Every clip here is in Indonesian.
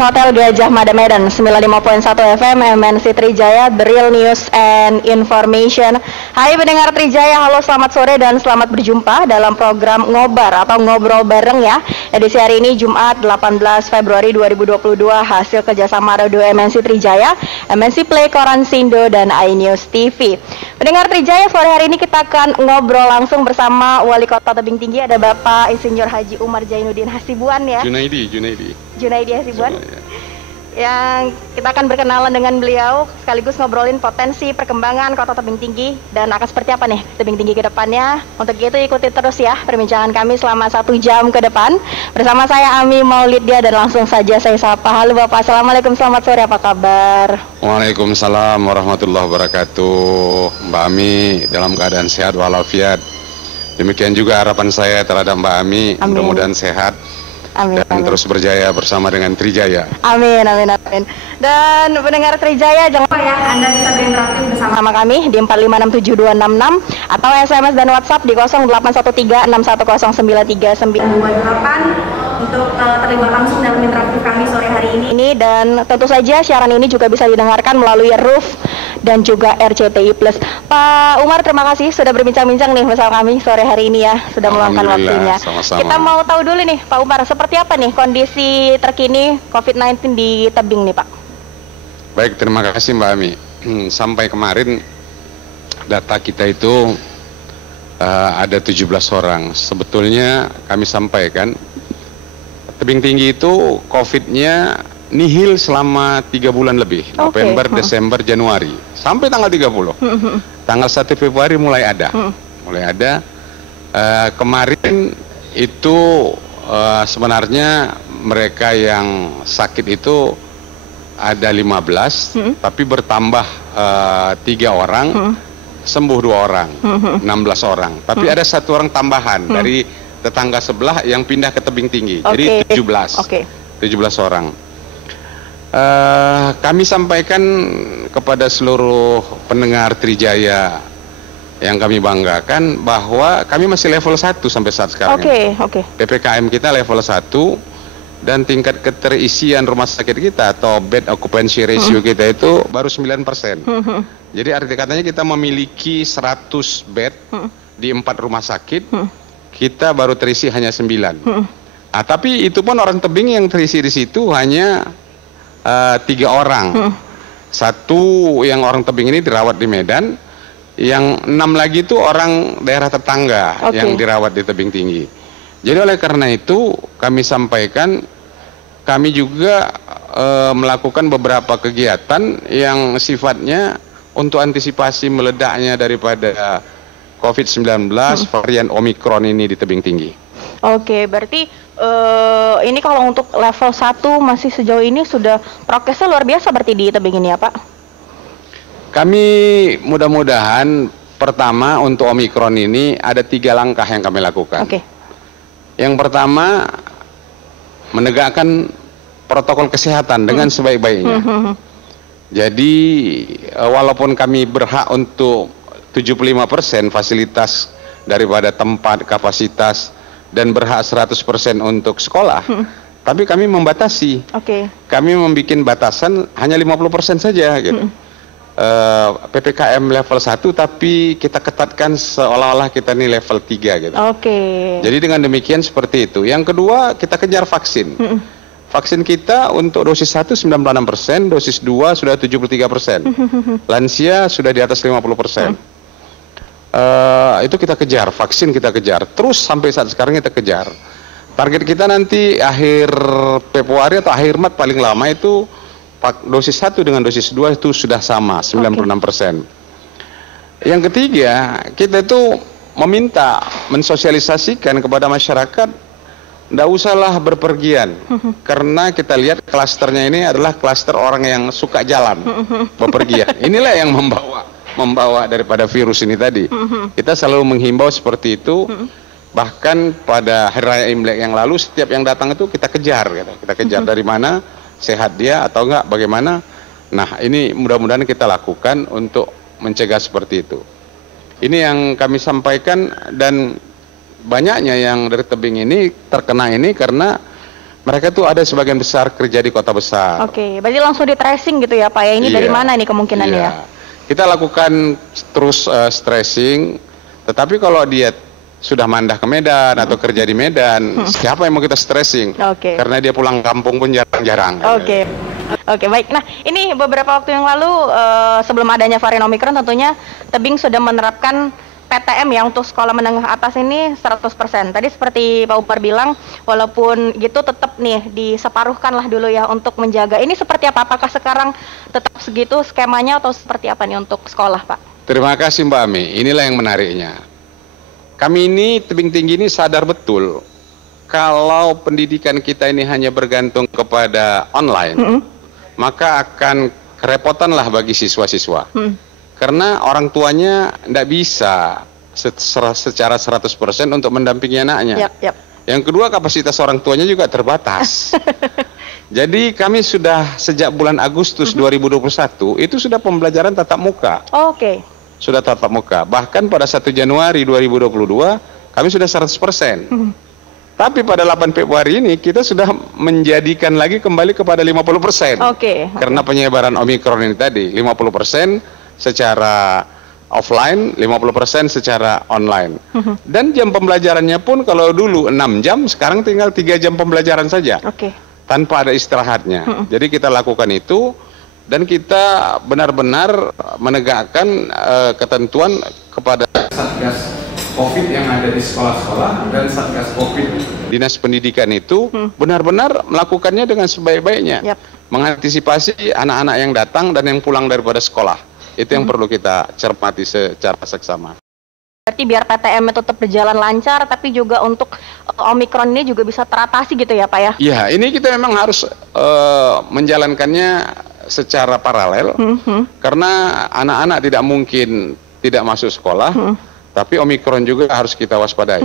Hotel Gajah Mada Medan 95.1 FM MNC Trijaya, The Real News and Information. Hai pendengar Trijaya, halo selamat sore dan selamat berjumpa dalam program Ngobar atau Ngobrol Bareng ya. Edisi hari ini Jumat 18 Februari 2022 hasil kerjasama Radio MNC Trijaya, MNC Play, Koran Sindo, dan iNews TV. Pendengar Trijaya, sore hari ini kita akan ngobrol langsung bersama Wali Kota Tebing Tinggi, ada Bapak Insinyur Haji Umar Zainuddin Hasibuan ya. Junaidi Hasibuan. Yang kita akan berkenalan dengan beliau sekaligus ngobrolin potensi perkembangan Kota Tebing Tinggi dan akan seperti apa nih Tebing Tinggi ke depannya. Untuk itu ikuti terus ya perbincangan kami selama 1 jam ke depan bersama saya Ami Maulidia, dan langsung saja saya sapa. Halo Bapak, Assalamualaikum, selamat sore, apa kabar? Waalaikumsalam warahmatullahi wabarakatuh. Mbak Ami dalam keadaan sehat walafiat. Demikian juga harapan saya terhadap Mbak Ami, mudah-mudahan sehat. Amin, dan amin. terus berjaya bersama dengan Trijaya. Amin, amin, amin. Dan pendengar Trijaya, jangan lupa ya Anda bisa berinteraktif bersama kami di 4567266 atau SMS dan WhatsApp di 0813610939 untuk terlibat langsung dalam interaktif kami sore hari ini. Dan tentu saja siaran ini juga bisa didengarkan melalui Roof dan juga RCTI Plus. Pak Umar, terima kasih sudah berbincang-bincang nih bersama kami sore hari ini ya, sudah meluangkan waktunya. Sama-sama. Kita mau tahu dulu nih Pak Umar, seperti apa nih kondisi terkini COVID-19 di Tebing nih Pak? Baik, terima kasih Mbak Ami. Sampai kemarin data kita itu ada 17 orang. Sebetulnya kami sampaikan Tebing Tinggi itu COVID-nya nihil selama 3 bulan lebih, November, Desember, Januari, sampai tanggal 30. Tanggal 1 Februari mulai ada. Kemarin itu sebenarnya mereka yang sakit itu ada 15, tapi bertambah 3 orang, sembuh 2 orang, 16 orang. Tapi ada 1 orang tambahan dari tetangga sebelah yang pindah ke Tebing Tinggi, jadi 17, 17 orang. Kami sampaikan kepada seluruh pendengar Trijaya yang kami banggakan bahwa kami masih level 1 sampai saat sekarang. PPKM kita level 1 dan tingkat keterisian rumah sakit kita atau bed occupancy ratio kita itu baru 9%. Jadi arti katanya kita memiliki 100 bed di 4 rumah sakit, kita baru terisi hanya 9. Tapi itu pun orang Tebing yang terisi di situ hanya 3 orang. 1 yang orang Tebing ini dirawat di Medan, yang 6 lagi itu orang daerah tetangga yang dirawat di Tebing Tinggi. Jadi oleh karena itu kami sampaikan, kami juga melakukan beberapa kegiatan yang sifatnya untuk antisipasi meledaknya daripada COVID-19 varian Omikron ini di Tebing Tinggi. Berarti ini kalau untuk level 1 masih sejauh ini sudah prokesnya luar biasa berarti di Tebing ini ya Pak? Kami mudah-mudahan pertama untuk Omikron ini ada 3 langkah yang kami lakukan. Yang pertama, menegakkan protokol kesehatan dengan sebaik-baiknya. Jadi walaupun kami berhak untuk 75% fasilitas daripada tempat kapasitas dan berhak 100% untuk sekolah, tapi kami membatasi. Kami membuat batasan hanya 50% saja gitu. PPKM level 1 tapi kita ketatkan seolah-olah kita ini level 3 gitu. Jadi dengan demikian seperti itu. Yang kedua, kita kejar vaksin. Vaksin kita untuk dosis 1 96%, dosis 2 sudah 73%. Lansia sudah di atas 50%. Itu kita kejar, vaksin kita kejar. Terus sampai saat sekarang kita kejar. Target kita nanti akhir Februari atau akhir Maret paling lama itu dosis 1 dengan dosis 2 itu sudah sama, 96%. Yang ketiga, kita itu meminta, mensosialisasikan kepada masyarakat, tidak usahlah berpergian, karena kita lihat klasternya ini adalah klaster orang yang suka jalan, bepergian. Inilah yang membawa daripada virus ini tadi. Kita selalu menghimbau seperti itu. Bahkan pada Hari Raya Imlek yang lalu, setiap yang datang itu kita kejar, gitu. Kita kejar dari mana, sehat dia atau enggak, bagaimana. Nah, ini mudah-mudahan kita lakukan untuk mencegah seperti itu. Ini yang kami sampaikan, dan banyaknya yang dari Tebing ini terkena ini karena mereka tuh ada sebagian besar kerja di kota besar. Oke, berarti langsung di tracing gitu ya Pak ya, ini dari mana nih kemungkinannya ya? Kita lakukan terus stressing, tetapi kalau dia sudah mandah ke Medan atau kerja di Medan, siapa yang mau kita stressing? Karena dia pulang kampung pun jarang-jarang. Oke, baik. Nah, ini beberapa waktu yang lalu sebelum adanya varian Omikron tentunya Tebing sudah menerapkan PTM ya untuk sekolah menengah atas ini 100%. Tadi seperti Pak Umar bilang, walaupun gitu tetap nih diseparuhkan lah dulu ya untuk menjaga. Ini seperti apa? Apakah sekarang tetap segitu skemanya atau seperti apa nih untuk sekolah, Pak? Terima kasih Mbak Ami. Inilah yang menariknya. Kami ini Tebing Tinggi ini sadar betul kalau pendidikan kita ini hanya bergantung kepada online, maka akan kerepotan lah bagi siswa-siswa. Karena orang tuanya tidak bisa secara 100% untuk mendampingi anaknya. Yang kedua, kapasitas orang tuanya juga terbatas. Jadi kami sudah sejak bulan Agustus 2021 itu sudah pembelajaran tatap muka. Sudah tatap muka. Bahkan pada 1 Januari 2022 kami sudah 100%. Tapi pada 8 Februari ini kita sudah menjadikan lagi kembali kepada 50%. Karena penyebaran Omikron ini tadi 50% secara offline, 50% secara online. Dan jam pembelajarannya pun kalau dulu 6 jam, sekarang tinggal 3 jam pembelajaran saja. Tanpa ada istirahatnya. Jadi kita lakukan itu. Dan kita benar-benar menegakkan ketentuan kepada Satgas COVID yang ada di sekolah-sekolah dan Satgas COVID. Dinas Pendidikan itu benar-benar melakukannya dengan sebaik-baiknya. Mengantisipasi anak-anak yang datang dan yang pulang daripada sekolah. Itu yang perlu kita cermati secara seksama. Berarti biar PTM tetap berjalan lancar, tapi juga untuk Omikron ini juga bisa teratasi gitu ya Pak ya? Iya, ini kita memang harus menjalankannya secara paralel, karena anak-anak tidak mungkin tidak masuk sekolah, tapi Omikron juga harus kita waspadai.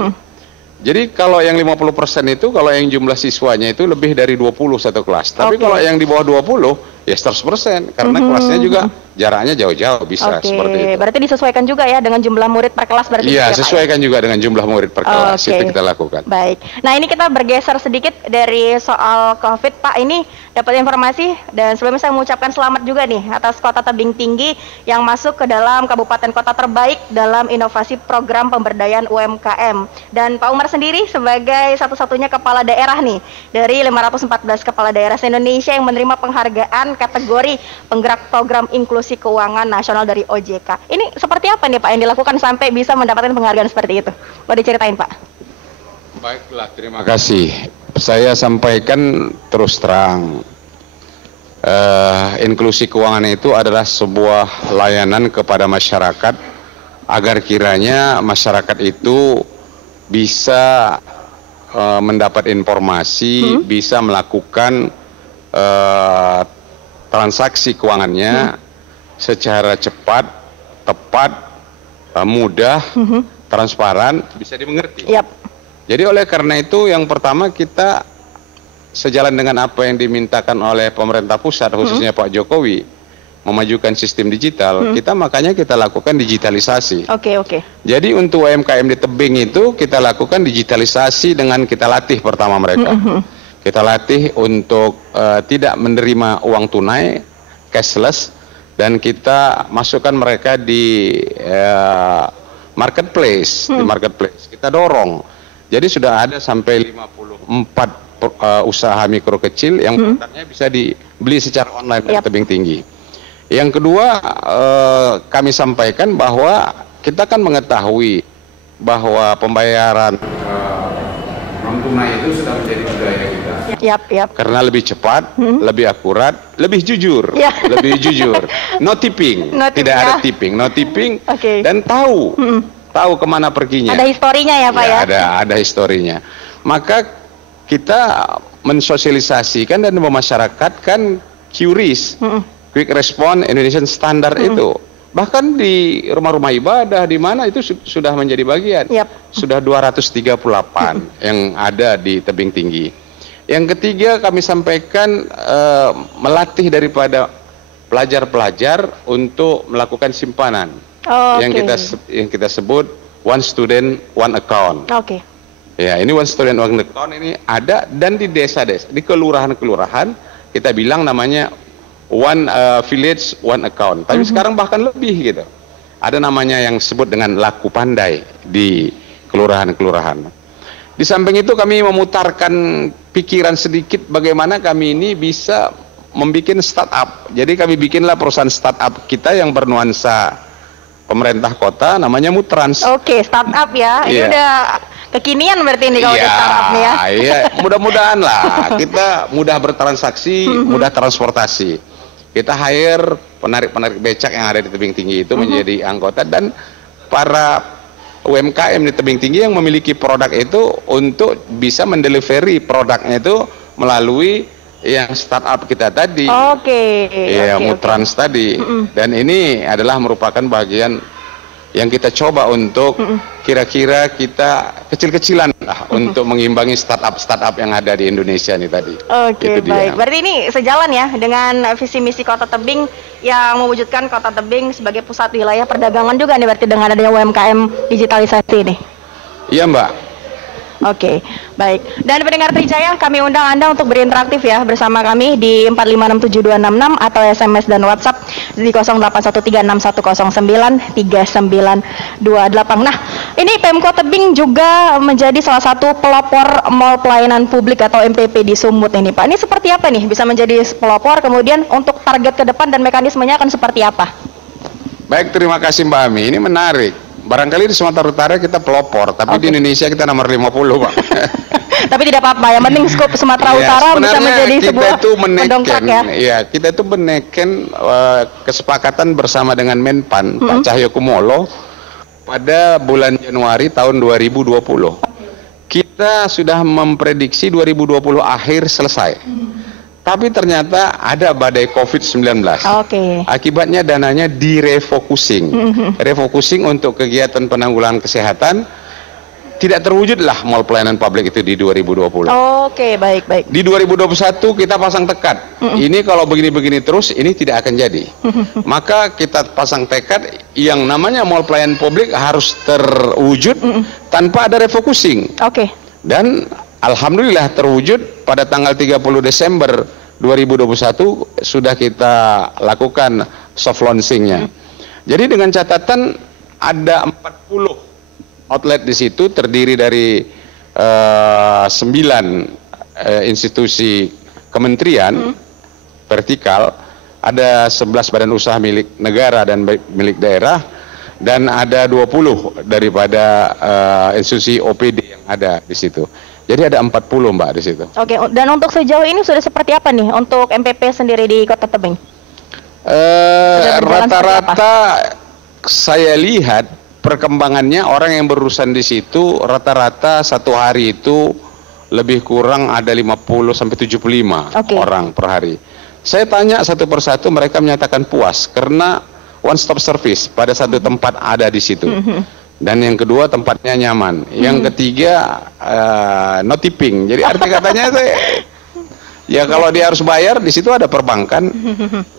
Jadi kalau yang 50% itu, kalau yang jumlah siswanya itu lebih dari 20 satu kelas. Tapi kalau yang di bawah 20, ya 100%, karena kelasnya juga jaraknya jauh-jauh bisa seperti itu. Berarti disesuaikan juga ya dengan jumlah murid per kelas berarti? Iya, sesuaikan juga dengan jumlah murid per kelas, itu kita lakukan. Baik, nah ini kita bergeser sedikit dari soal COVID Pak, ini dapat informasi dan sebelumnya saya mengucapkan selamat juga nih atas Kota Tebing Tinggi yang masuk ke dalam kabupaten kota terbaik dalam inovasi program pemberdayaan UMKM. Dan Pak Umar sendiri sebagai satu-satunya kepala daerah nih dari 514 kepala daerah se-Indonesia yang menerima penghargaan kategori penggerak program inklusi keuangan nasional dari OJK. Ini seperti apa nih Pak yang dilakukan sampai bisa mendapatkan penghargaan seperti itu? Boleh diceritain Pak? Baiklah, terima kasih. Saya sampaikan terus terang, inklusi keuangan itu adalah sebuah layanan kepada masyarakat agar kiranya masyarakat itu bisa mendapat informasi, bisa melakukan transaksi keuangannya secara cepat, tepat, mudah, transparan, bisa dimengerti. Jadi oleh karena itu yang pertama kita sejalan dengan apa yang dimintakan oleh pemerintah pusat, khususnya Pak Jokowi, memajukan sistem digital, makanya kita lakukan digitalisasi. Jadi untuk UMKM di Tebing itu kita lakukan digitalisasi dengan kita latih pertama mereka. Kita latih untuk tidak menerima uang tunai, cashless, dan kita masukkan mereka di marketplace, kita dorong. Jadi sudah ada sampai 54 usaha mikro kecil yang produknya bisa dibeli secara online dari Tebing Tinggi. Yang kedua, kami sampaikan bahwa kita kan mengetahui bahwa pembayaran non tunai itu sudah menjadi budaya kita. Karena lebih cepat, lebih akurat, lebih jujur, lebih jujur. No tipping, tidak ada tipping, no tipping, dan tahu kemana perginya. Ada historinya ya Pak ya? Ada historinya. Maka kita mensosialisasikan dan memasyarakatkan QRIS, Quick Response Indonesian Standard itu. Bahkan di rumah-rumah ibadah di mana itu sudah menjadi bagian. Sudah 238 yang ada di Tebing Tinggi. Yang ketiga kami sampaikan melatih daripada pelajar-pelajar untuk melakukan simpanan. Yang kita sebut one student one account. Ya, ini one student one account ini ada, dan di desa-desa, di kelurahan-kelurahan kita bilang namanya one village one account. Tapi sekarang bahkan lebih gitu. Ada namanya yang disebut dengan laku pandai di kelurahan-kelurahan. Di samping itu kami memutarkan pikiran sedikit bagaimana kami ini bisa membuat startup. Jadi kami bikinlah perusahaan startup kita yang bernuansa pemerintah kota, namanya Mutrans. Oke, startup ya. Ini udah kekinian berarti ini kalau udah startup nih ya. Iya, mudah-mudahan lah kita mudah bertransaksi, mudah transportasi. Kita hire penarik-penarik becak yang ada di tebing tinggi itu menjadi anggota, dan para UMKM di tebing tinggi yang memiliki produk itu untuk bisa mendelivery produknya itu melalui yang startup kita tadi. Ya, Mutrans tadi. Dan ini adalah merupakan bagian yang kita coba untuk kira-kira kita kecil-kecilan lah untuk mengimbangi startup yang ada di Indonesia ini tadi. Oke, baik. Berarti ini sejalan ya dengan visi misi Kota Tebing yang mewujudkan Kota Tebing sebagai pusat wilayah perdagangan juga nih, berarti dengan adanya UMKM digitalisasi ini. Iya, Mbak. Oke, baik. Dan pendengar Trijaya, kami undang Anda untuk berinteraktif ya bersama kami di 4567266 atau SMS dan WhatsApp di 081361093928. Nah, ini Pemkot Tebing juga menjadi salah satu pelopor Mall Pelayanan Publik atau MPP di Sumut ini, Pak. Ini seperti apa nih bisa menjadi pelopor, kemudian untuk target ke depan dan mekanismenya akan seperti apa? Baik, terima kasih Mbak Ami. Ini menarik. Barangkali di Sumatera Utara kita pelopor, tapi di Indonesia kita nomor 50, Pak. Tapi tidak apa-apa, yang penting skop Sumatera Utara bisa menjadi sebuah pendongkrak ya. Iya, kita itu meneken kesepakatan bersama dengan Menpan, Pak Cahyokumolo, pada bulan Januari tahun 2020. Kita sudah memprediksi 2020 akhir selesai. Tapi ternyata ada badai COVID-19. Akibatnya dananya direfocusing. Refocusing untuk kegiatan penanggulangan kesehatan. Tidak terwujudlah Mall Pelayanan Publik itu di 2020. Baik. Di 2021 kita pasang tekad. Ini kalau begini-begini terus, ini tidak akan jadi. Maka kita pasang tekad yang namanya Mall Pelayanan Publik harus terwujud tanpa ada refocusing. Dan alhamdulillah terwujud pada tanggal 30 Desember 2021 sudah kita lakukan soft launchingnya. Jadi dengan catatan ada 40 outlet di situ, terdiri dari 9 institusi kementerian vertikal, ada 11 badan usaha milik negara dan milik daerah, dan ada 20 daripada institusi OPD yang ada di situ. Jadi ada 40 Mbak di situ. Dan untuk sejauh ini sudah seperti apa nih untuk MPP sendiri di Kota Tebing? Rata-rata saya lihat perkembangannya orang yang berurusan di situ rata-rata satu hari itu lebih kurang ada 50 sampai 75 orang per hari. Saya tanya satu persatu, mereka menyatakan puas karena one stop service pada satu tempat ada di situ. Dan yang kedua tempatnya nyaman. Yang ketiga no tipping. Jadi arti katanya ya kalau dia harus bayar di situ ada perbankan,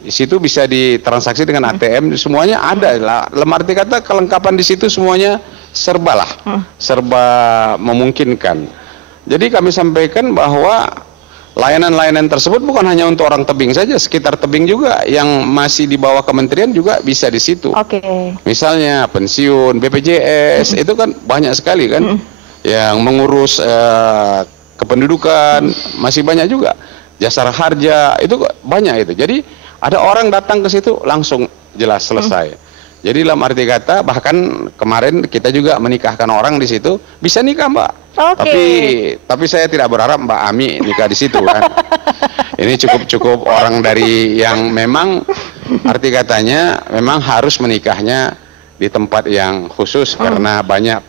di situ bisa ditransaksi dengan ATM, semuanya ada. Dalam arti kata kelengkapan di situ semuanya serba lah, serba memungkinkan. Jadi kami sampaikan bahwa layanan-layanan tersebut bukan hanya untuk orang tebing saja, sekitar tebing juga yang masih di bawah kementerian juga bisa di situ. Misalnya pensiun, BPJS, itu kan banyak sekali kan, yang mengurus kependudukan, masih banyak juga. Jasara harja, itu banyak itu. Jadi ada orang datang ke situ langsung jelas selesai. Jadi dalam arti kata, bahkan kemarin kita juga menikahkan orang di situ, bisa nikah Mbak. Tapi saya tidak berharap Mbak Ami nikah di situ kan. Ini cukup orang dari yang memang arti katanya memang harus menikahnya di tempat yang khusus karena banyak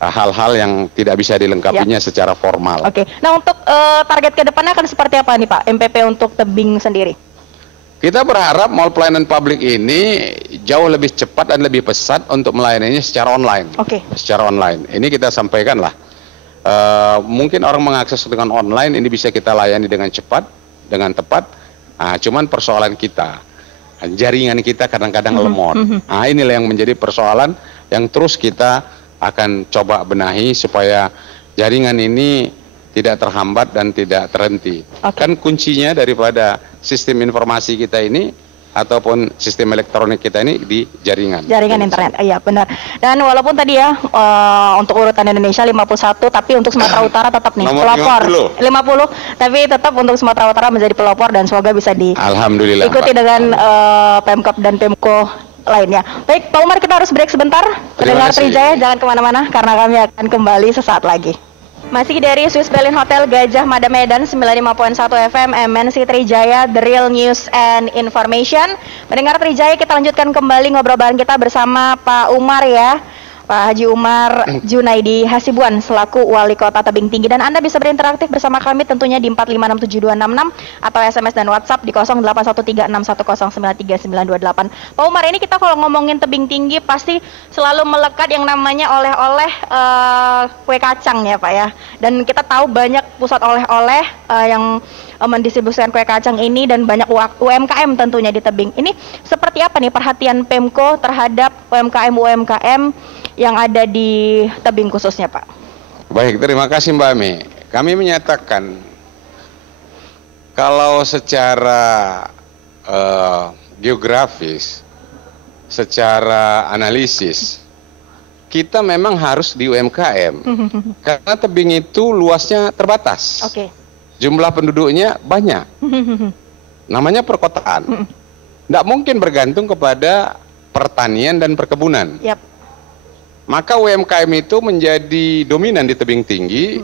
hal-hal yang tidak bisa dilengkapinya secara formal. Nah untuk target ke depannya akan seperti apa nih Pak, MPP untuk tebing sendiri? Kita berharap Mall Pelayanan Publik ini jauh lebih cepat dan lebih pesat untuk melayaninya secara online. Secara online. Ini kita sampaikan lah. Mungkin orang mengakses dengan online, ini bisa kita layani dengan cepat, dengan tepat. Cuman persoalan kita, jaringan kita kadang-kadang lemot. Inilah yang menjadi persoalan yang terus kita akan coba benahi supaya jaringan ini tidak terhambat dan tidak terhenti. Kan kuncinya daripada sistem informasi kita ini ataupun sistem elektronik kita ini di jaringan. Jaringan internet, iya benar. Dan walaupun tadi ya untuk urutan Indonesia 51, tapi untuk Sumatera Utara tetap nih pelopor 50, tapi tetap untuk Sumatera Utara menjadi pelopor dan semoga bisa diikuti dengan Pemkab dan Pemko lainnya. Baik, Pak Umar, kita harus break sebentar. Pendengar Trijaya jangan kemana-mana karena kami akan kembali sesaat lagi. Masih dari Swiss Berlin Hotel Gajah Mada Medan 95.1 FM MNC Trijaya, The Real News and Information. Pendengar Trijaya, kita lanjutkan kembali ngobrol bareng kita bersama Pak Umar ya, Pak Haji Umar Junaidi Hasibuan selaku Wali Kota Tebing Tinggi. Dan Anda bisa berinteraktif bersama kami tentunya di 4567266 atau SMS dan WhatsApp di 081361093928. Pak Umar, ini kita kalau ngomongin Tebing Tinggi pasti selalu melekat yang namanya oleh-oleh kue kacang ya Pak ya. Dan kita tahu banyak pusat oleh-oleh yang mendistribusikan kue kacang ini dan banyak UMKM tentunya di tebing. Ini seperti apa nih perhatian Pemko terhadap UMKM yang ada di tebing khususnya Pak? Baik, terima kasih Mbak Ami. Kami menyatakan kalau secara geografis, secara analisis, kita memang harus di UMKM karena tebing itu luasnya terbatas. Jumlah penduduknya banyak. Namanya perkotaan. Tidak mungkin bergantung kepada pertanian dan perkebunan. Maka UMKM itu menjadi dominan di tebing tinggi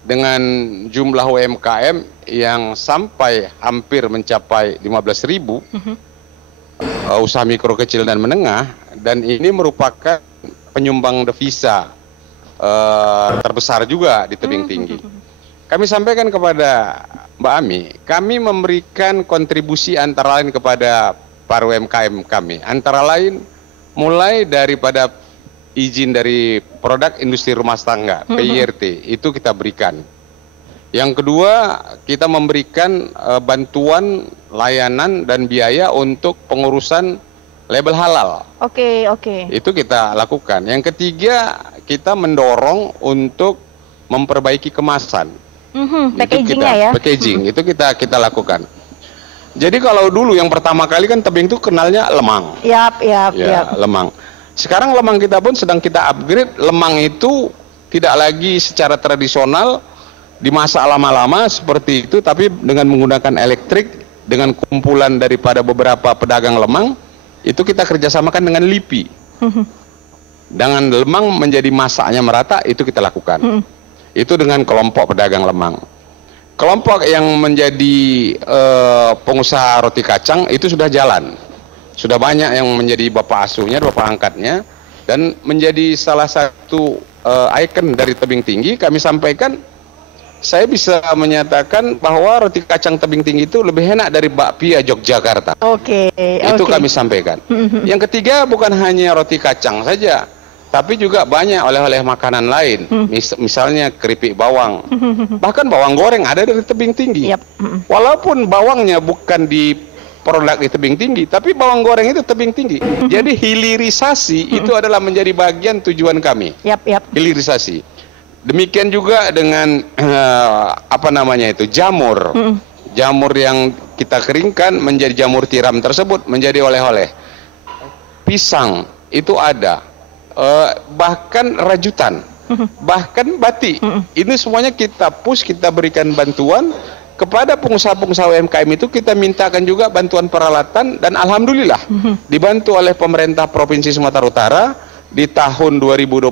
dengan jumlah UMKM yang sampai hampir mencapai 15.000 usaha mikro, kecil dan menengah, dan ini merupakan penyumbang devisa terbesar juga di tebing tinggi. Kami sampaikan kepada Mbak Ami, kami memberikan kontribusi antara lain kepada para UMKM kami. Antara lain mulai daripada izin dari produk industri rumah tangga, PIRT, itu kita berikan. Yang kedua, kita memberikan bantuan layanan dan biaya untuk pengurusan label halal. Itu kita lakukan. Yang ketiga, kita mendorong untuk memperbaiki kemasan. Packaging itu kita lakukan. Jadi kalau dulu yang pertama kali kan tebing itu kenalnya lemang. Lemang. Sekarang lemang kita pun sedang kita upgrade. Lemang itu tidak lagi secara tradisional dimasak lama-lama seperti itu, tapi dengan menggunakan elektrik, dengan kumpulan daripada beberapa pedagang lemang, itu kita kerjasamakan dengan LIPI. Dengan lemang menjadi masaknya merata, itu kita lakukan. Itu dengan kelompok pedagang lemang. Kelompok yang menjadi pengusaha roti kacang itu sudah jalan. Sudah banyak yang menjadi bapak asuhnya, bapak angkatnya, dan menjadi salah satu ikon dari tebing tinggi. Kami sampaikan, saya bisa menyatakan bahwa roti kacang tebing tinggi itu lebih enak dari bakpia Yogyakarta. Itu kami sampaikan. Yang ketiga, bukan hanya roti kacang saja, tapi juga banyak oleh-oleh makanan lain, misalnya keripik bawang, bahkan bawang goreng ada dari tebing tinggi. Walaupun bawangnya bukan di produk di tebing tinggi, tapi bawang goreng itu tebing tinggi. Jadi hilirisasi itu adalah menjadi bagian tujuan kami. Hilirisasi. Demikian juga dengan jamur. Jamur yang kita keringkan menjadi jamur tiram tersebut menjadi oleh-oleh. Pisang itu ada. Bahkan rajutan, bahkan batik, ini semuanya kita push, kita berikan bantuan kepada pengusaha-pengusaha UMKM itu. Kita mintakan juga bantuan peralatan, dan alhamdulillah dibantu oleh pemerintah Provinsi Sumatera Utara di tahun 2021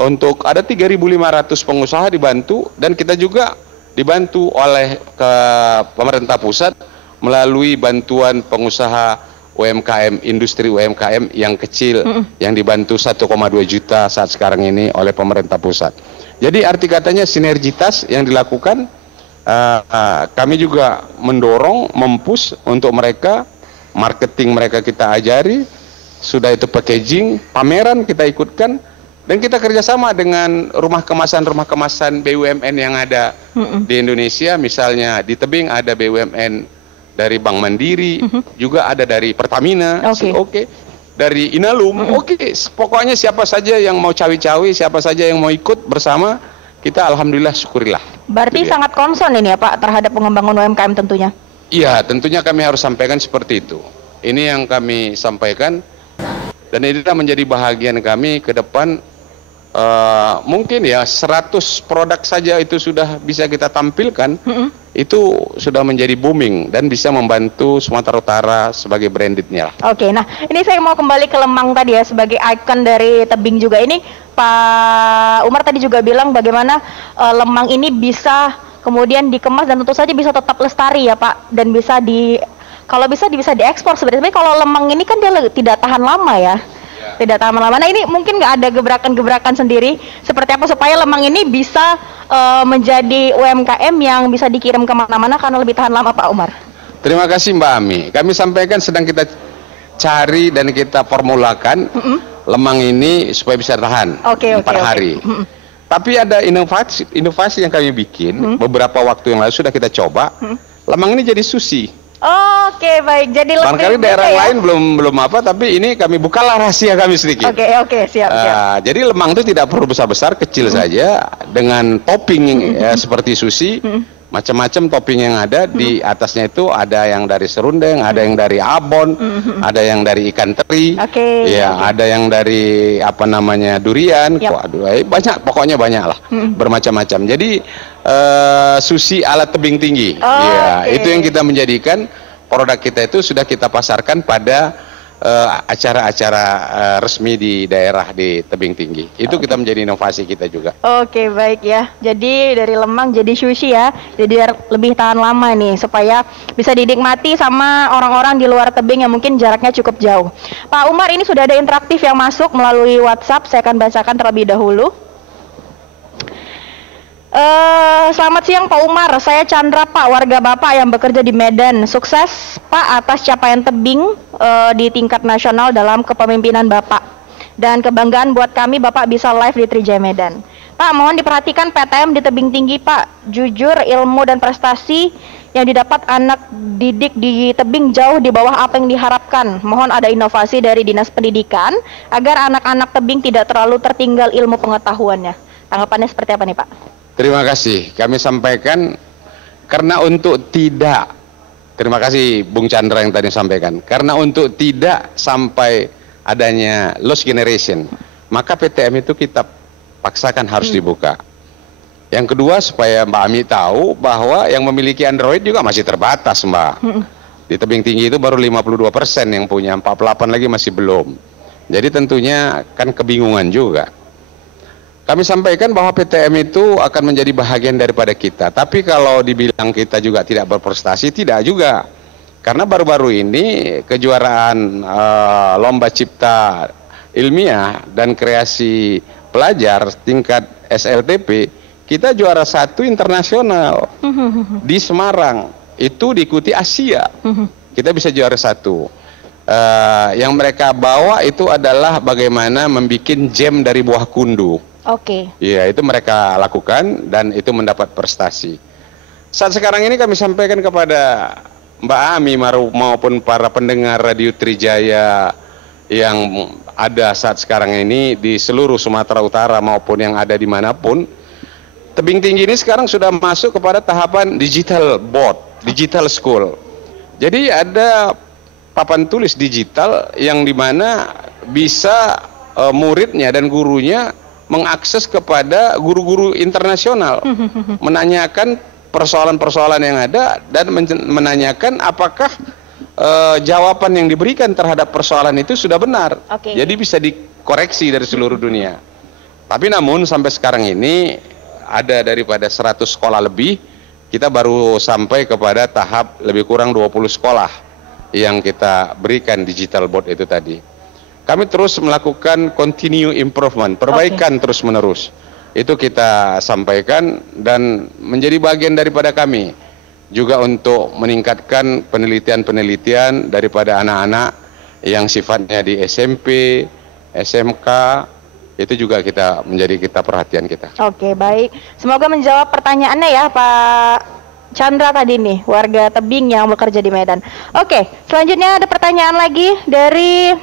untuk ada 3.500 pengusaha dibantu, dan kita juga dibantu oleh pemerintah pusat melalui bantuan pengusaha UMKM, industri UMKM yang kecil yang dibantu 1,2 juta saat sekarang ini oleh pemerintah pusat. Jadi arti katanya sinergitas yang dilakukan, kami juga mendorong, mempush untuk mereka, marketing mereka kita ajari, sudah itu packaging, pameran kita ikutkan, dan kita kerjasama dengan rumah kemasan BUMN yang ada di Indonesia. Misalnya di tebing ada BUMN dari Bank Mandiri, juga ada dari Pertamina, dari Inalum, pokoknya siapa saja yang mau cawi-cawi, siapa saja yang mau ikut bersama, kita alhamdulillah syukurilah. Berarti sangat concern ini ya Pak terhadap pengembangan UMKM tentunya. Iya, tentunya kami harus sampaikan seperti itu. Ini yang kami sampaikan, dan ini menjadi bahagian kami ke depan. Mungkin ya 100 produk saja itu sudah bisa kita tampilkan, itu sudah menjadi booming dan bisa membantu Sumatera Utara sebagai brandednya. Oke, nah ini saya mau kembali ke Lemang tadi ya, sebagai ikon dari tebing juga. Ini Pak Umar tadi juga bilang bagaimana Lemang ini bisa kemudian dikemas dan tentu saja bisa tetap lestari ya Pak, dan bisa kalau bisa diekspor sebenarnya. Kalau Lemang ini kan dia tidak tahan lama ya. Tidak tahan lama. Nah ini mungkin nggak ada gebrakan-gebrakan sendiri seperti apa supaya Lemang ini bisa menjadi UMKM yang bisa dikirim kemana-mana karena lebih tahan lama, Pak Umar? Terima kasih Mbak Ami. Kami sampaikan sedang kita cari dan kita formulakan Lemang ini supaya bisa tahan 4 hari. Tapi ada inovasi yang kami bikin beberapa waktu yang lalu sudah kita coba. Lemang ini jadi sushi. Oke, baik. Jadi barangkali daerah lain belum apa, tapi ini kami bukalah rahasia kami sedikit. Oke, siap. Jadi Lemang itu tidak perlu besar-besar, kecil saja dengan topping seperti sushi. Macam-macam topping yang ada di atasnya itu, ada yang dari serundeng, ada yang dari abon, ada yang dari ikan teri, ada yang dari apa namanya durian, banyak, pokoknya banyak lah, bermacam-macam. Jadi sushi ala tebing tinggi, itu yang kita menjadikan produk kita itu sudah kita pasarkan pada acara-acara resmi di daerah di tebing tinggi. Itu kita menjadi inovasi kita juga. Oke, baik ya. Jadi dari Lemang jadi sushi ya. Jadi lebih tahan lama nih supaya bisa dinikmati sama orang-orang di luar tebing yang mungkin jaraknya cukup jauh. Pak Umar, ini sudah ada interaktif yang masuk melalui WhatsApp. Saya akan bacakan terlebih dahulu. Selamat siang Pak Umar, saya Chandra Pak, warga Bapak yang bekerja di Medan. Sukses Pak atas capaian tebing di tingkat nasional dalam kepemimpinan Bapak. Dan kebanggaan buat kami Bapak bisa live di Trijaya Medan. Pak, mohon diperhatikan PTM di tebing tinggi Pak. Jujur ilmu dan prestasi yang didapat anak didik di tebing jauh di bawah apa yang diharapkan. Mohon ada inovasi dari Dinas Pendidikan agar anak-anak tebing tidak terlalu tertinggal ilmu pengetahuannya. Tanggapannya seperti apa nih Pak? Terima kasih. Kami sampaikan karena untuk tidak, terima kasih Bung Chandra yang tadi sampaikan, karena untuk tidak sampai adanya lost generation, maka PTM itu kita paksakan harus dibuka. Yang kedua, supaya Mbak Ami tahu bahwa yang memiliki Android juga masih terbatas Mbak. Di tebing tinggi itu baru 52% yang punya, 48 lagi masih belum. Jadi tentunya kan kebingungan juga. Kami sampaikan bahwa PTM itu akan menjadi bahagian daripada kita. Tapi kalau dibilang kita juga tidak berprestasi, tidak juga. Karena baru-baru ini kejuaraan lomba cipta ilmiah dan kreasi pelajar tingkat SLTP, kita juara 1 internasional di Semarang. Itu diikuti Asia. Kita bisa juara 1. Yang mereka bawa itu adalah bagaimana membuat jam dari buah kundu. Iya, itu mereka lakukan dan itu mendapat prestasi. Saat sekarang ini kami sampaikan kepada Mbak Ami maupun para pendengar Radio Trijaya yang ada saat sekarang ini di seluruh Sumatera Utara maupun yang ada dimanapun, tebing tinggi ini sekarang sudah masuk kepada tahapan digital board, digital school. Jadi ada papan tulis digital yang dimana bisa muridnya dan gurunya mengakses kepada guru-guru internasional, menanyakan persoalan-persoalan yang ada dan menanyakan apakah jawaban yang diberikan terhadap persoalan itu sudah benar. Jadi bisa dikoreksi dari seluruh dunia. Tapi namun sampai sekarang ini ada daripada 100 sekolah lebih, kita baru sampai kepada tahap lebih kurang 20 sekolah yang kita berikan digital board itu tadi. Kami terus melakukan continue improvement, perbaikan terus menerus. Itu kita sampaikan dan menjadi bagian daripada kami. Juga untuk meningkatkan penelitian-penelitian daripada anak-anak yang sifatnya di SMP, SMK, itu juga menjadi perhatian kita. Oke, baik. Semoga menjawab pertanyaannya ya Pak Chandra tadi nih, warga tebing yang bekerja di Medan. Oke, selanjutnya ada pertanyaan lagi dari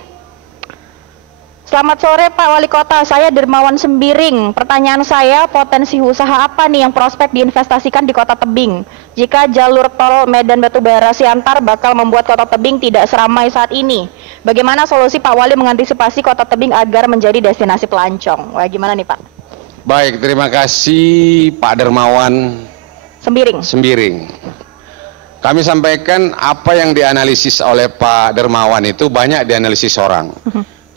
Selamat sore Pak Wali Kota, saya Dermawan Sembiring. Pertanyaan saya, potensi usaha apa nih yang prospek diinvestasikan di Kota Tebing? Jika jalur tol Medan Batubara Siantar bakal membuat Kota Tebing tidak seramai saat ini, bagaimana solusi Pak Wali mengantisipasi Kota Tebing agar menjadi destinasi pelancong? Wah, gimana nih Pak? Baik, terima kasih Pak Dermawan Sembiring. Kami sampaikan apa yang dianalisis oleh Pak Dermawan itu banyak dianalisis orang.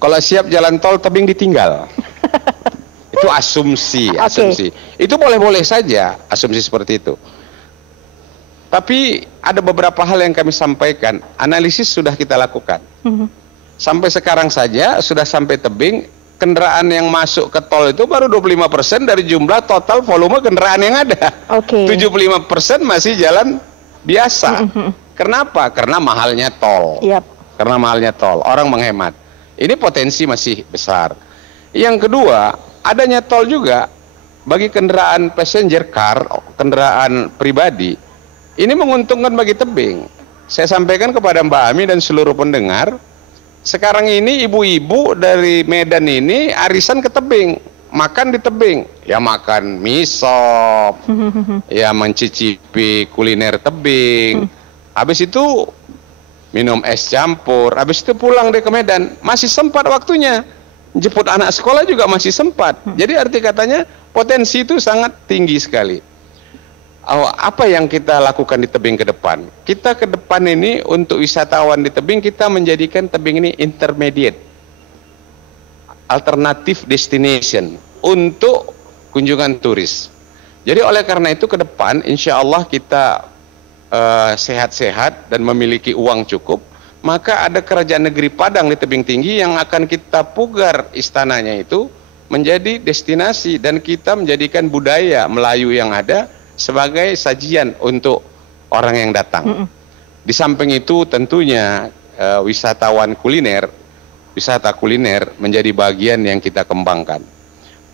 Kalau siap jalan tol tebing ditinggal. Itu asumsi. Itu boleh-boleh saja asumsi seperti itu. Tapi ada beberapa hal yang kami sampaikan, analisis sudah kita lakukan. Sampai sekarang saja sudah sampai tebing, kendaraan yang masuk ke tol itu baru 25% dari jumlah total volume kendaraan yang ada. 75% masih jalan biasa. Kenapa? Karena mahalnya tol. Karena mahalnya tol, orang menghemat. Ini potensi masih besar. Yang kedua, adanya tol juga bagi kendaraan passenger car, kendaraan pribadi, ini menguntungkan bagi tebing. Saya sampaikan kepada Mbak Ami dan seluruh pendengar, sekarang ini ibu-ibu dari Medan ini arisan ke tebing, makan di tebing, ya makan mie sop, ya mencicipi kuliner tebing, habis itu minum es campur, habis itu pulang deh ke Medan, masih sempat waktunya, jemput anak sekolah juga masih sempat. Jadi arti katanya potensi itu sangat tinggi sekali. Apa yang kita lakukan di tebing ke depan? Kita ke depan ini untuk wisatawan di tebing, kita menjadikan tebing ini intermediate, alternative destination untuk kunjungan turis. Jadi oleh karena itu ke depan insya Allah kita sehat-sehat dan memiliki uang cukup, maka ada kerajaan negeri Padang di tebing tinggi yang akan kita pugar istananya itu menjadi destinasi, dan kita menjadikan budaya Melayu yang ada sebagai sajian untuk orang yang datang. Di samping itu tentunya wisatawan kuliner, wisata kuliner menjadi bagian yang kita kembangkan.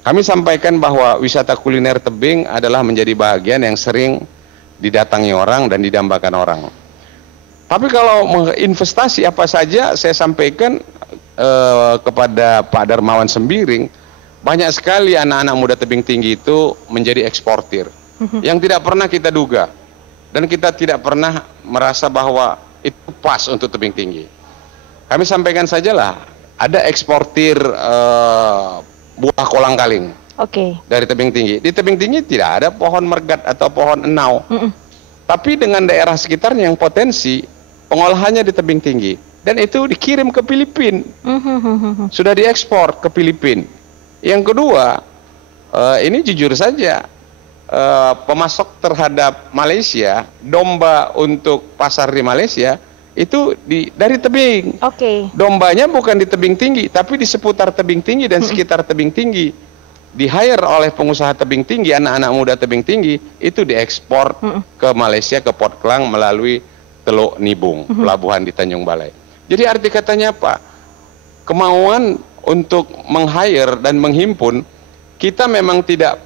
Kami sampaikan bahwa wisata kuliner tebing adalah menjadi bagian yang sering didatangi orang dan didambakan orang. Tapi kalau investasi apa saja, saya sampaikan kepada Pak Dermawan Sembiring, banyak sekali anak-anak muda tebing tinggi itu menjadi eksportir yang tidak pernah kita duga, dan kita tidak pernah merasa bahwa itu pas untuk tebing tinggi. Kami sampaikan sajalah, ada eksportir buah kolang-kaling dari tebing tinggi. Di tebing tinggi tidak ada pohon mergat atau pohon enau. Tapi dengan daerah sekitarnya yang potensi, pengolahannya di tebing tinggi. Dan itu dikirim ke Filipina. Sudah diekspor ke Filipina. Yang kedua, ini jujur saja, pemasok terhadap Malaysia, domba untuk pasar di Malaysia, itu dari tebing. Dombanya bukan di tebing tinggi, tapi di seputar tebing tinggi dan sekitar tebing tinggi. Di-hire oleh pengusaha tebing tinggi, anak-anak muda tebing tinggi, itu diekspor ke Malaysia, ke Port Klang melalui Teluk Nibung, pelabuhan di Tanjung Balai. Jadi arti katanya apa? Kemauan untuk meng-hire dan menghimpun, kita memang tidak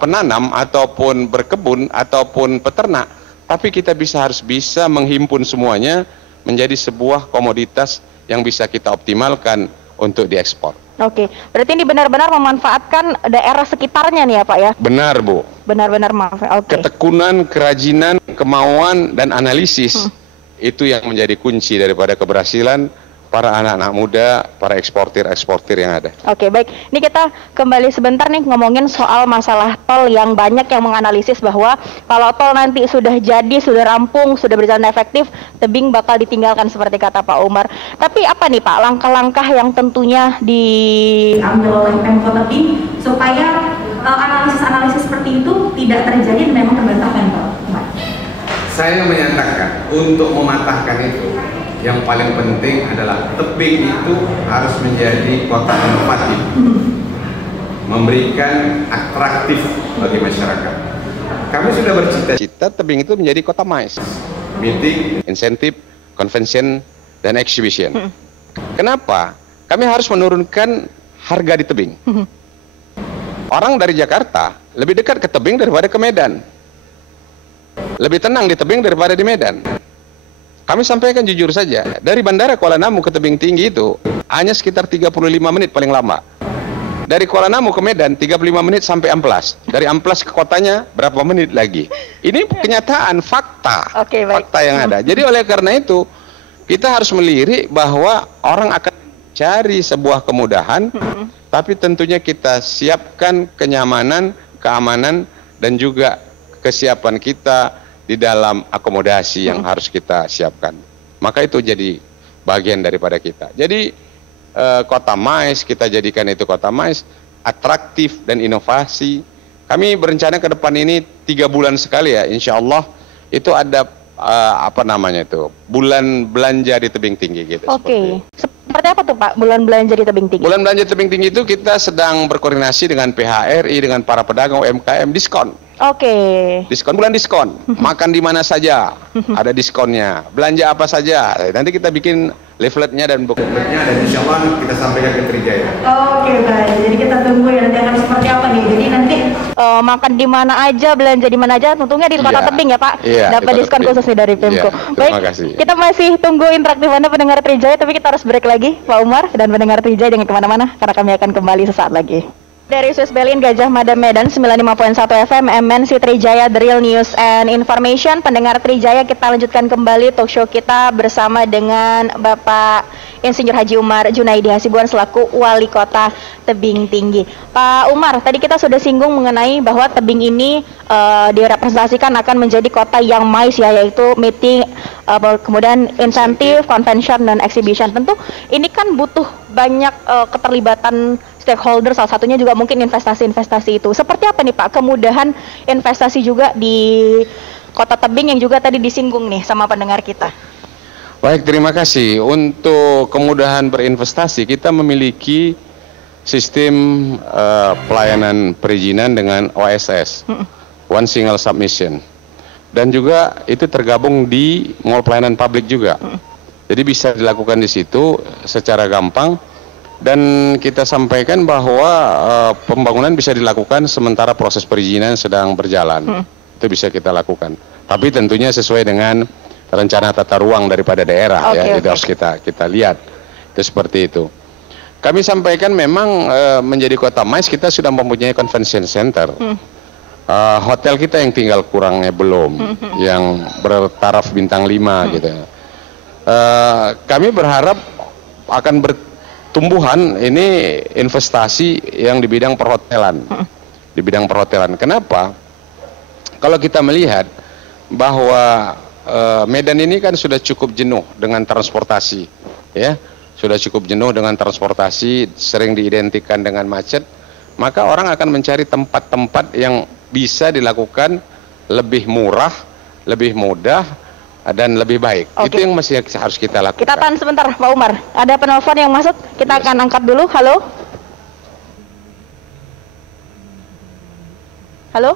penanam ataupun berkebun ataupun peternak, tapi kita harus bisa menghimpun semuanya menjadi sebuah komoditas yang bisa kita optimalkan untuk diekspor. Berarti ini benar-benar memanfaatkan daerah sekitarnya nih ya Pak ya? Benar Bu. Benar-benar Ketekunan, kerajinan, kemauan, dan analisis itu yang menjadi kunci daripada keberhasilan para anak-anak muda, para eksportir-eksportir yang ada. Baik. Ini kita kembali sebentar nih ngomongin soal masalah tol, yang banyak yang menganalisis bahwa kalau tol nanti sudah jadi, sudah rampung, sudah berjalan efektif, tebing bakal ditinggalkan seperti kata Pak Umar. Tapi apa nih Pak langkah-langkah yang tentunya diambil oleh Pemkot Tebing supaya analisis-analisis seperti itu tidak terjadi dan memang terbantahkan Pak Umar? Saya menyatakan untuk mematahkan itu, yang paling penting adalah tebing itu harus menjadi kota inovatif, memberikan atraktif bagi masyarakat. Kami sudah bercita-cita tebing itu menjadi kota MICE, meeting, insentif, convention, dan exhibition. Kenapa? Kami harus menurunkan harga di tebing. Orang dari Jakarta lebih dekat ke tebing daripada ke Medan, lebih tenang di tebing daripada di Medan. Kami sampaikan jujur saja, dari Bandara Kuala Namu ke tebing tinggi itu hanya sekitar 35 menit paling lama. Dari Kuala Namu ke Medan 35 menit sampai Amplas. Dari Amplas ke kotanya berapa menit lagi? Ini kenyataan, fakta. Fakta yang ada. Jadi oleh karena itu kita harus melirik bahwa orang akan cari sebuah kemudahan, tapi tentunya kita siapkan kenyamanan, keamanan, dan juga kesiapan kita di dalam akomodasi yang harus kita siapkan. Maka itu jadi bagian daripada kita. Jadi Kota Mais, kita jadikan itu Kota Mais atraktif dan inovasi. Kami berencana ke depan ini 3 bulan sekali ya, insya Allah itu ada apa namanya itu, bulan belanja di tebing tinggi gitu. Seperti apa tuh Pak, bulan belanja di tebing tinggi? Bulan belanja tebing tinggi itu kita sedang berkoordinasi dengan PHRI, dengan para pedagang UMKM, diskon. Diskon, bulan diskon. Makan di mana saja ada diskonnya. Belanja apa saja. Nanti kita bikin leafletnya dan bukunya, dan insya Allah kita sampaikan ke Trijaya. Baik. Jadi kita tunggu ya nanti akan seperti apa nih. Jadi nanti makan di mana aja, belanja di mana aja, tentunya di Kota Tebing ya Pak. Dapat diskon khusus nih dari Pemko. Terima kasih. Kita masih tunggu interaktif Anda pendengar Trijaya, tapi kita harus break lagi Pak Umar, dan pendengar Trijaya jangan kemana-mana karena kami akan kembali sesaat lagi. Dari Swiss Berlin Gajah Mada Medan 95.1 FM MNC Trijaya, The Real News and Information. Pendengar Trijaya, kita lanjutkan kembali talk show kita bersama dengan Bapak Insinyur Haji Umar Junaidi Hasibuan selaku Wali Kota Tebing Tinggi. Pak Umar, tadi kita sudah singgung mengenai bahwa Tebing ini direpresentasikan akan menjadi kota yang mais ya, yaitu meeting, kemudian insentif, convention, dan exhibition. Tentu ini kan butuh banyak keterlibatan stakeholder, salah satunya juga mungkin investasi-investasi itu. Seperti apa nih Pak kemudahan investasi juga di Kota Tebing yang juga tadi disinggung nih sama pendengar kita? Baik, terima kasih. Untuk kemudahan berinvestasi, kita memiliki sistem pelayanan perizinan dengan OSS, One Single Submission. Dan juga itu tergabung di mall pelayanan publik juga. Jadi bisa dilakukan di situ secara gampang. Dan kita sampaikan bahwa pembangunan bisa dilakukan sementara proses perizinan sedang berjalan. Itu bisa kita lakukan. Tapi tentunya sesuai dengan rencana tata ruang daripada daerah ya. Itu harus kita lihat. Itu seperti itu. Kami sampaikan memang menjadi Kota Mais kita sudah mempunyai convention center. Hotel kita yang tinggal kurangnya belum, yang bertaraf bintang 5 gitu. Kami berharap akan bertumbuhan ini investasi yang di bidang perhotelan. Di bidang perhotelan. Kenapa? Kalau kita melihat bahwa Medan ini kan sudah cukup jenuh dengan transportasi, ya, sudah cukup jenuh dengan transportasi, sering diidentikan dengan macet, maka orang akan mencari tempat-tempat yang bisa dilakukan lebih murah, lebih mudah, dan lebih baik. Itu yang masih harus kita lakukan. Kita tahan sebentar Pak Umar, ada penelpon yang masuk, kita akan angkat dulu. Halo? Halo?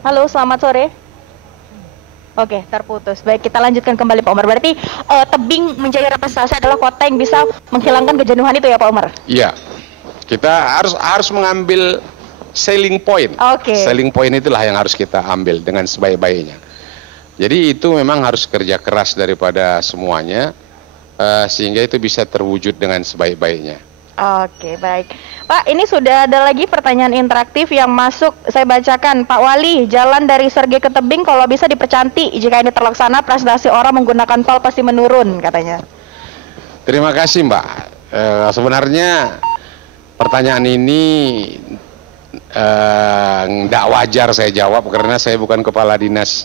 Halo, selamat sore. Oke, terputus. Baik, kita lanjutkan kembali Pak Umar. Berarti Tebing menjadi representasi adalah kota yang bisa menghilangkan kejenuhan itu ya Pak Umar? Iya. Kita harus mengambil selling point. Selling point itulah yang harus kita ambil dengan sebaik-baiknya. Jadi itu memang harus kerja keras daripada semuanya sehingga itu bisa terwujud dengan sebaik-baiknya. Oke, baik. Pak, ini sudah ada lagi pertanyaan interaktif yang masuk. Saya bacakan. Pak Wali, jalan dari Sergei ke Tebing kalau bisa dipercantik. Jika ini terlaksana, presentasi orang menggunakan tol pasti menurun, katanya. Terima kasih, Mbak. Sebenarnya pertanyaan ini tidak wajar saya jawab karena saya bukan kepala dinas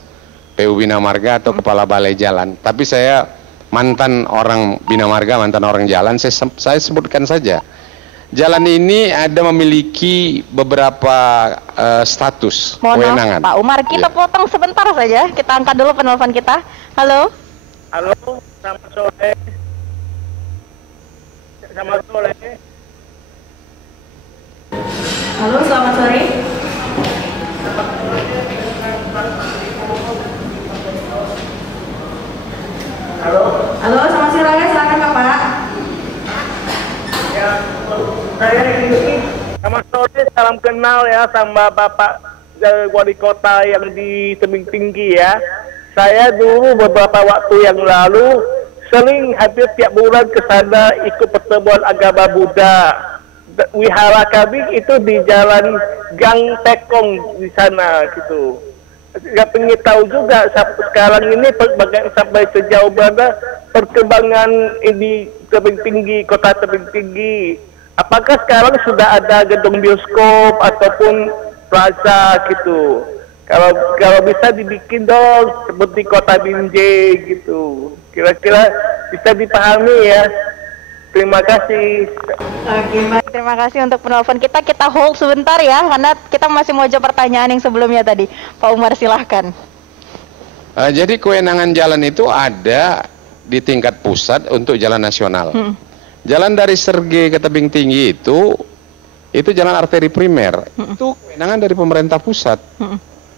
PU Bina Marga atau kepala balai jalan. Tapi saya mantan orang Bina Marga, mantan orang jalan, saya sebutkan saja. Jalan ini ada memiliki beberapa status kewenangan. Pak Umar, kita potong sebentar saja. Kita angkat dulu penelpon kita. Halo. Halo, selamat sore. Selamat sore. Halo, selamat sore. Halo. Halo, selamat sore. Silakan Bapak. Ya, saya ini selamat sore, salam kenal ya sama Bapak Wali Kota yang di Tebing Tinggi ya. Saya dulu beberapa waktu yang lalu sering hampir tiap bulan ke sana ikut pertemuan agama Buddha. Wihara kami itu di jalan Gang Tekong di sana gitu. Nggak pengen tahu juga sekarang ini sampai sejauh mana perkembangan ini tebing tinggi, kota tebing tinggi. Apakah sekarang sudah ada gedung bioskop ataupun plaza gitu? Kalau bisa dibikin dong seperti kota Binjai gitu. Kira-kira bisa dipahami ya. Terima kasih. Oke, baik. Terima kasih untuk penelpon kita. Kita hold sebentar ya, karena kita masih mau jawab pertanyaan yang sebelumnya tadi. Pak Umar, silahkan. Jadi kewenangan jalan itu ada di tingkat pusat untuk jalan nasional. Jalan dari Sergei ke Tebing Tinggi itu jalan arteri primer. Itu kewenangan dari pemerintah pusat.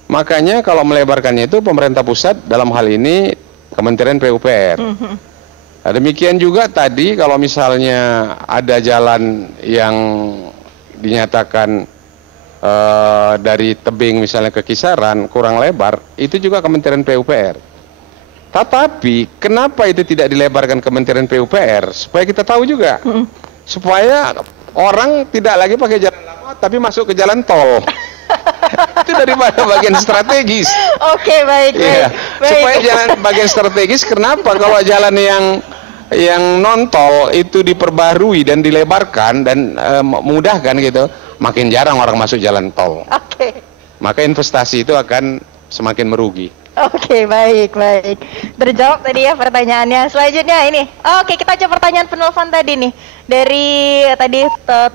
Makanya kalau melebarkannya itu pemerintah pusat, dalam hal ini Kementerian PUPR. Nah, demikian juga tadi kalau misalnya ada jalan yang dinyatakan dari tebing misalnya ke kisaran kurang lebar, itu juga Kementerian PUPR. Tetapi kenapa itu tidak dilebarkan Kementerian PUPR? Supaya kita tahu juga, supaya orang tidak lagi pakai jalan lama tapi masuk ke jalan tol. Itu daripada bagian strategis. Oke, baik, ya, baik. Supaya jalan bagian strategis. Kenapa kalau jalan yang non tol itu diperbarui dan dilebarkan dan memudahkan gitu, makin jarang orang masuk jalan tol. Oke. Maka investasi itu akan semakin merugi. Oke, baik. Terjawab tadi ya pertanyaannya. Selanjutnya ini. Oke, kita coba pertanyaan penelpon tadi nih. Dari tadi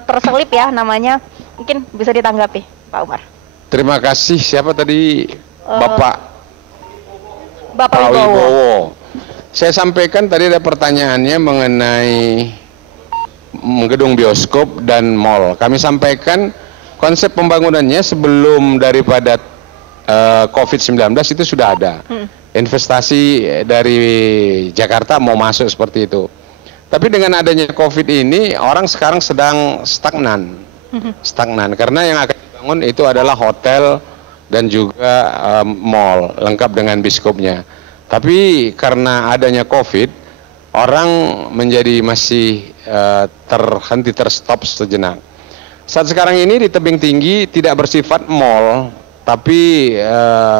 terselip ya namanya. Mungkin bisa ditanggapi, Pak Umar. Terima kasih. Siapa tadi? Bapak Wibowo. Saya sampaikan tadi ada pertanyaannya mengenai gedung bioskop dan mall. Kami sampaikan konsep pembangunannya sebelum daripada COVID-19 itu sudah ada. Investasi dari Jakarta mau masuk seperti itu. Tapi dengan adanya COVID ini orang sekarang sedang stagnan karena yang akan dibangun itu adalah hotel dan juga mall lengkap dengan bioskopnya. Tapi karena adanya COVID, orang menjadi masih terhenti, terstop sejenak. Saat sekarang ini di Tebing Tinggi tidak bersifat mall, tapi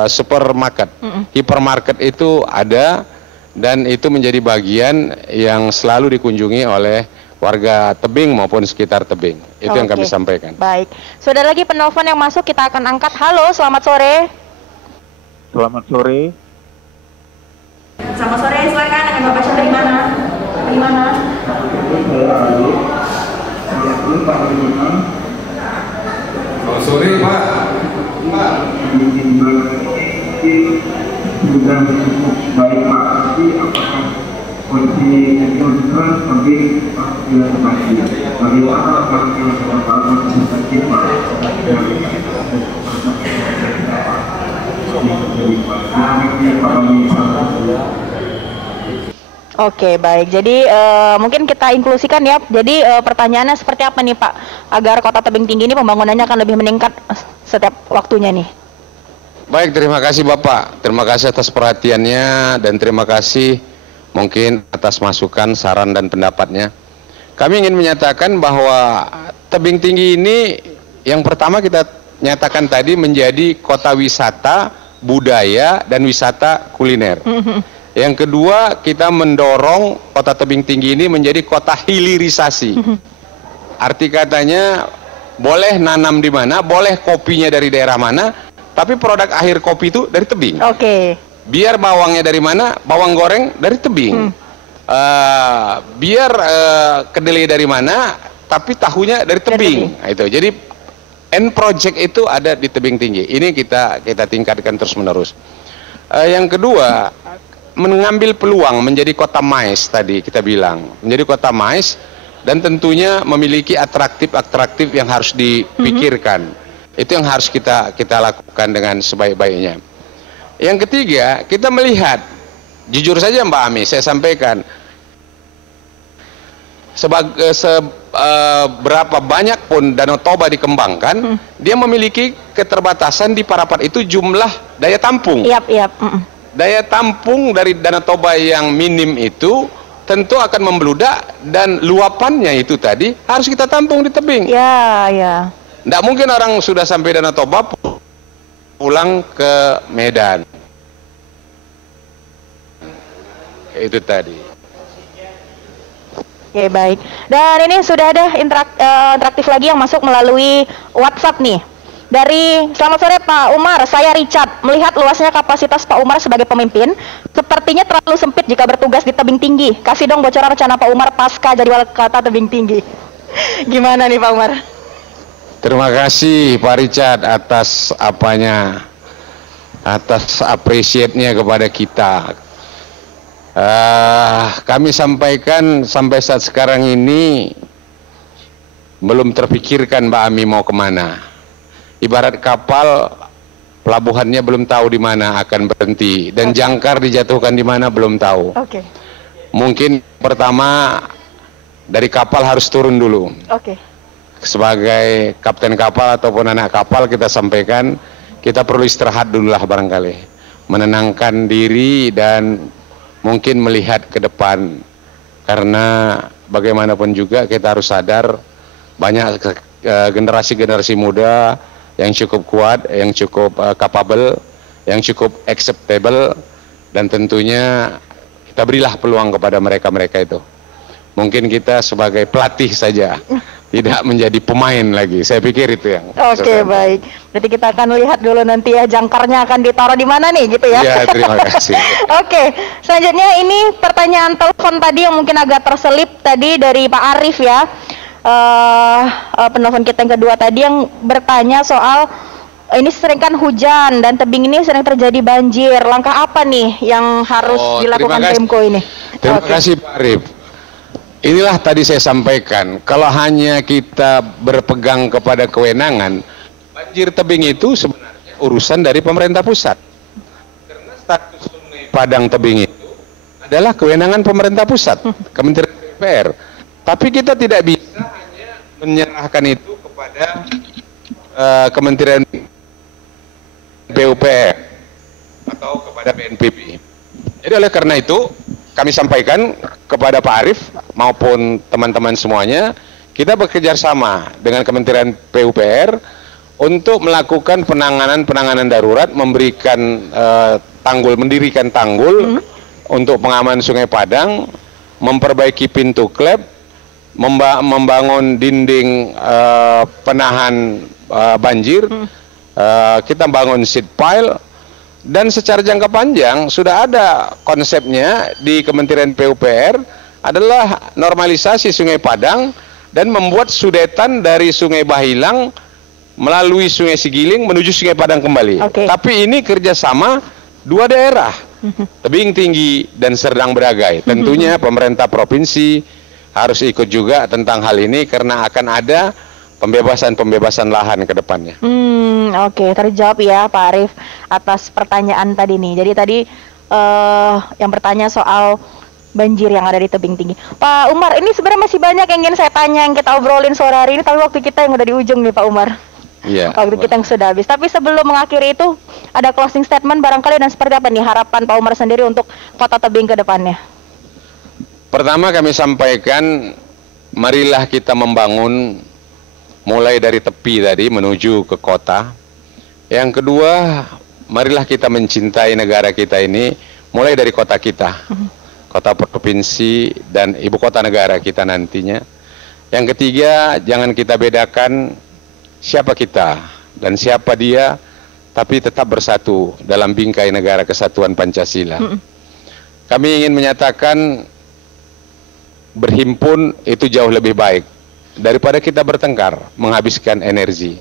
supermarket, hipermarket itu ada dan itu menjadi bagian yang selalu dikunjungi oleh warga tebing maupun sekitar tebing. Itu yang kami sampaikan. Baik. Sudah lagi penelpon yang masuk, kita akan angkat. Halo, selamat sore. Selamat sore. Selamat sore, silakan. Dengan Bapak siapa di mana? Di mana? Selamat sore, Pak. Sudah cukup baik, Pak. Tapi apakah kondisi konsumen seperti dilakukan? Bagaimana apakah konsisten Pak? Oke, baik. Jadi mungkin kita inklusikan ya. Jadi pertanyaannya seperti apa nih Pak? Agar Kota Tebing Tinggi ini pembangunannya akan lebih meningkat setiap waktunya nih. Baik, terima kasih Bapak. Terima kasih atas perhatiannya dan terima kasih mungkin atas masukan, saran dan pendapatnya. Kami ingin menyatakan bahwa Tebing Tinggi ini yang pertama kita nyatakan tadi menjadi kota wisata, budaya dan wisata kuliner. Yang kedua, kita mendorong Kota Tebing Tinggi ini menjadi kota hilirisasi. Arti katanya boleh nanam di mana, boleh kopinya dari daerah mana, tapi produk akhir kopi itu dari tebing. Oke. Biar bawangnya dari mana, bawang goreng dari tebing. Biar kedelai dari mana, tapi tahunya dari tebing. Nah, itu. Jadi end project itu ada di Tebing Tinggi. Ini kita tingkatkan terus menerus. Yang kedua, mengambil peluang menjadi kota mais tadi kita bilang, menjadi kota mais dan tentunya memiliki atraktif yang harus dipikirkan. Itu yang harus kita lakukan dengan sebaik-baiknya. Yang ketiga, kita melihat, jujur saja Mbak Ami, saya sampaikan, berapa banyak pun Danau Toba dikembangkan, dia memiliki keterbatasan di Parapat itu jumlah daya tampung. daya tampung dari Danau Toba yang minim itu tentu akan membludak, dan luapannya itu tadi harus kita tampung di tebing. Ya, ya. Tidak mungkin orang sudah sampai Danau Toba pulang ke Medan. Itu tadi. Oke, baik. Dan ini sudah ada interaktif lagi yang masuk melalui WhatsApp nih. Selamat sore Pak Umar, saya Richard. Melihat luasnya kapasitas Pak Umar sebagai pemimpin, sepertinya terlalu sempit jika bertugas di tebing tinggi. Kasih dong bocoran rencana Pak Umar pasca jadi wali kota tebing tinggi. Gimana nih Pak Umar? Terima kasih Pak Richard atas appreciate-nya kepada kita. Kami sampaikan sampai saat sekarang ini belum terpikirkan Mbak Ami mau kemana. Ibarat kapal, pelabuhannya belum tahu di mana akan berhenti, dan jangkar dijatuhkan di mana belum tahu. Oke. Mungkin pertama dari kapal harus turun dulu. Oke. Sebagai kapten kapal ataupun anak kapal, kita sampaikan kita perlu istirahat dulu lah barangkali, menenangkan diri dan mungkin melihat ke depan, karena bagaimanapun juga kita harus sadar banyak generasi-generasi muda yang cukup kuat, yang cukup capable, yang cukup acceptable, dan tentunya kita berilah peluang kepada mereka-mereka itu. Mungkin kita sebagai pelatih saja, tidak menjadi pemain lagi. Saya pikir itu yang. Oke, baik. Berarti kita akan lihat dulu nanti ya jangkarnya akan ditaruh di mana nih, gitu ya. Iya, terima kasih. Oke, selanjutnya ini pertanyaan telepon tadi yang mungkin agak terselip tadi dari Pak Arif ya. Penelpon kita yang kedua tadi yang bertanya soal ini sering kan hujan dan tebing ini sering terjadi banjir. Langkah apa nih yang harus dilakukan Pemko ini? Terima kasih Pak Arif. Inilah tadi saya sampaikan, kalau hanya kita berpegang kepada kewenangan, banjir tebing itu sebenarnya urusan dari pemerintah pusat. Karena status Sungai Padang tebing itu adalah kewenangan pemerintah pusat, Kementerian PUPR. Tapi kita tidak bisa hanya menyerahkan itu kepada Kementerian PUPR atau kepada BNPB. Jadi oleh karena itu kami sampaikan kepada Pak Arif maupun teman-teman semuanya, kita bekerja sama dengan Kementerian PUPR untuk melakukan penanganan darurat, memberikan mendirikan tanggul untuk pengaman Sungai Padang, memperbaiki pintu klep, membangun dinding penahan banjir, kita bangun seed pile, dan secara jangka panjang sudah ada konsepnya di Kementerian PUPR adalah normalisasi Sungai Padang dan membuat sudetan dari Sungai Bahilang melalui Sungai Sigiling menuju Sungai Padang kembali. Tapi ini kerjasama dua daerah, tebing tinggi dan Serdang Bedagai. Tentunya pemerintah provinsi harus ikut juga tentang hal ini karena akan ada pembebasan lahan ke depannya. Oke, terjawab ya Pak Arif atas pertanyaan tadi nih. Jadi tadi yang bertanya soal banjir yang ada di tebing tinggi. Pak Umar, ini sebenarnya masih banyak yang ingin saya tanya, yang kita obrolin sore hari ini, tapi waktu kita yang udah di ujung nih Pak Umar. Iya. Waktu kita yang sudah habis. Tapi sebelum mengakhiri itu, ada closing statement barangkali dan seperti apa nih harapan Pak Umar sendiri untuk kota tebing ke depannya? Pertama kami sampaikan, marilah kita membangun mulai dari tepi tadi menuju ke kota. Yang kedua, marilah kita mencintai negara kita ini mulai dari kota kita, kota provinsi dan ibu kota negara kita nantinya. Yang ketiga, jangan kita bedakan siapa kita dan siapa dia, tapi tetap bersatu dalam bingkai negara kesatuan Pancasila. Kami ingin menyatakan berhimpun itu jauh lebih baik daripada kita bertengkar, menghabiskan energi.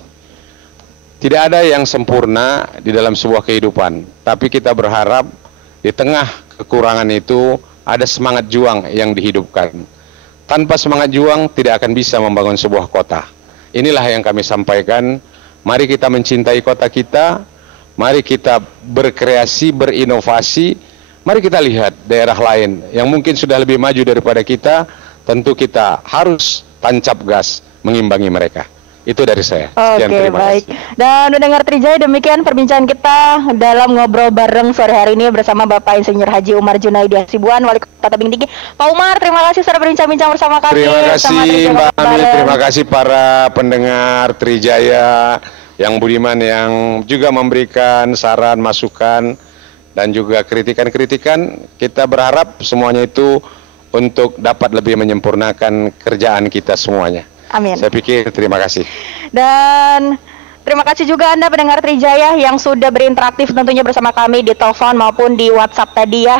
Tidak ada yang sempurna di dalam sebuah kehidupan, tapi kita berharap di tengah kekurangan itu ada semangat juang yang dihidupkan. Tanpa semangat juang tidak akan bisa membangun sebuah kota. Inilah yang kami sampaikan. Mari kita mencintai kota kita, mari kita berkreasi, berinovasi. Mari kita lihat daerah lain yang mungkin sudah lebih maju daripada kita. Tentu kita harus tancap gas mengimbangi mereka. Itu dari saya. Oke, baik. Dan mendengar Trijaya, demikian perbincangan kita dalam ngobrol bareng sore hari ini bersama Bapak Insinyur Haji Umar Junaidi Hasibuan, Wali Kota Tebing Tinggi. Pak Umar, terima kasih sudah berbincang-bincang bersama kami. Terima kasih Mbak Ami, terima kasih para pendengar Trijaya yang budiman yang juga memberikan saran, masukan, dan juga kritikan-kritikan. Kita berharap semuanya itu untuk dapat lebih menyempurnakan kerjaan kita semuanya. Amin. Saya pikir terima kasih. Dan terima kasih juga Anda pendengar Trijaya yang sudah berinteraksi tentunya bersama kami di telepon maupun di WhatsApp tadi ya.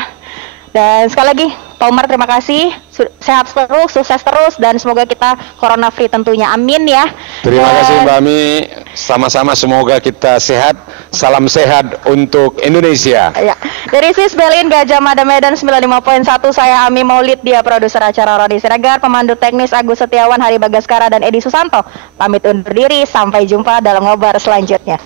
Dan sekali lagi Pak Umar, terima kasih, sehat terus, sukses terus, dan semoga kita corona free tentunya, amin ya. Terima kasih Mbak Ami, sama-sama semoga kita sehat, salam sehat untuk Indonesia. Ya. Dari Sis Belin Gajah Mada Medan 95.1, saya Ami Maulid, dia produser acara Roni Siregar, pemandu teknis Agus Setiawan, Hari Bagaskara, dan Edi Susanto. Pamit undur diri, sampai jumpa dalam ngobar selanjutnya.